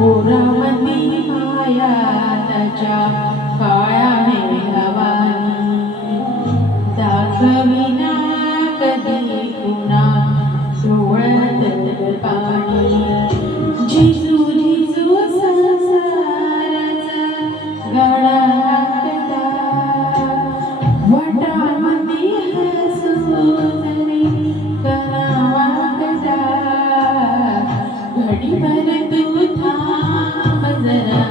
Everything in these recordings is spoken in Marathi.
पोरामती माया त्याच्या काळ्या मेघवानी दाखविना कधी पुन्हा डोळ्यात पाणी झिजू झिजू संसाराचा गाडा हाकला वटामती हसू तरी कणावा गदा घडीभर तू थांब जरा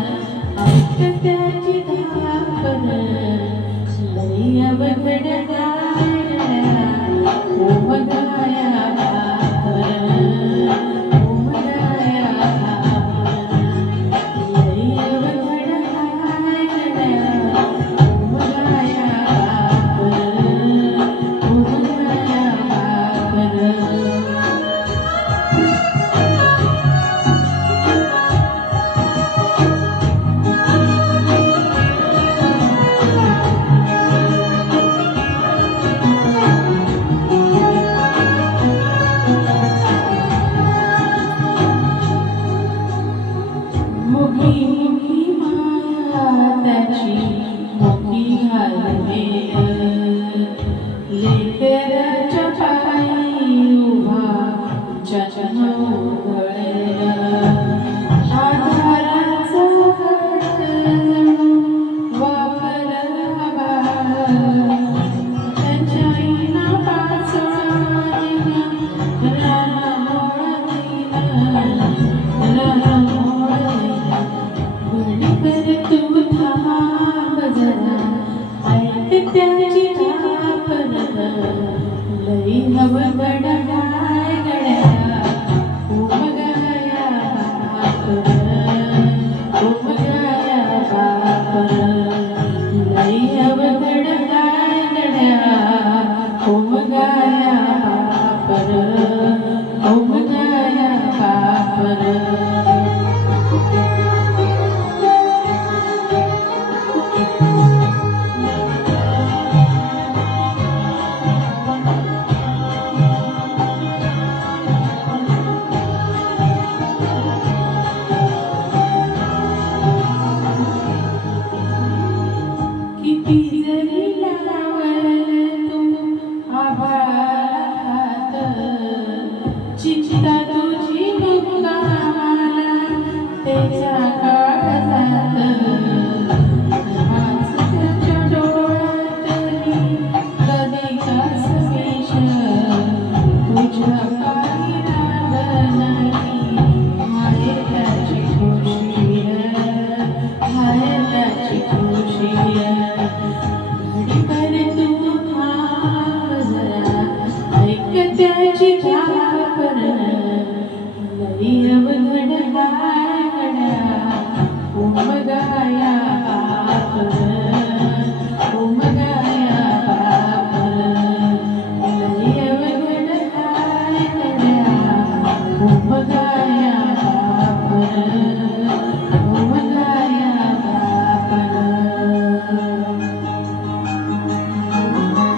ऐक त्याची धापण लई अवघड गाड्या उमगाया उमगाया लई अवघड गाड्या उमगाया उमगाया मुखी मुखी माया त्याची मुखी घालवेल लेकराच्या पायी उभा जन्म उघडेल आधाराचा जणू वापरावा त्याच्या आईना पाचोळा दिला रानामोळा दिला घडीभर तू थांब जरा ऐक त्याची धापण लई अवघड गाड्या उमगाया उमगाया लई अवघड गाड्या उमगाया उमगाया किती जरी लावल तू आभाळात चिंता तुझी मुक्कामाला त्याच्या काळजात आज त्याच्या डोळ्यातली कधी कास विष तुझ्या पायी राग नाही हाय त्याची खुशी हाय त्याची खुशी घडीभर तू थांब जरा ऐक त्याची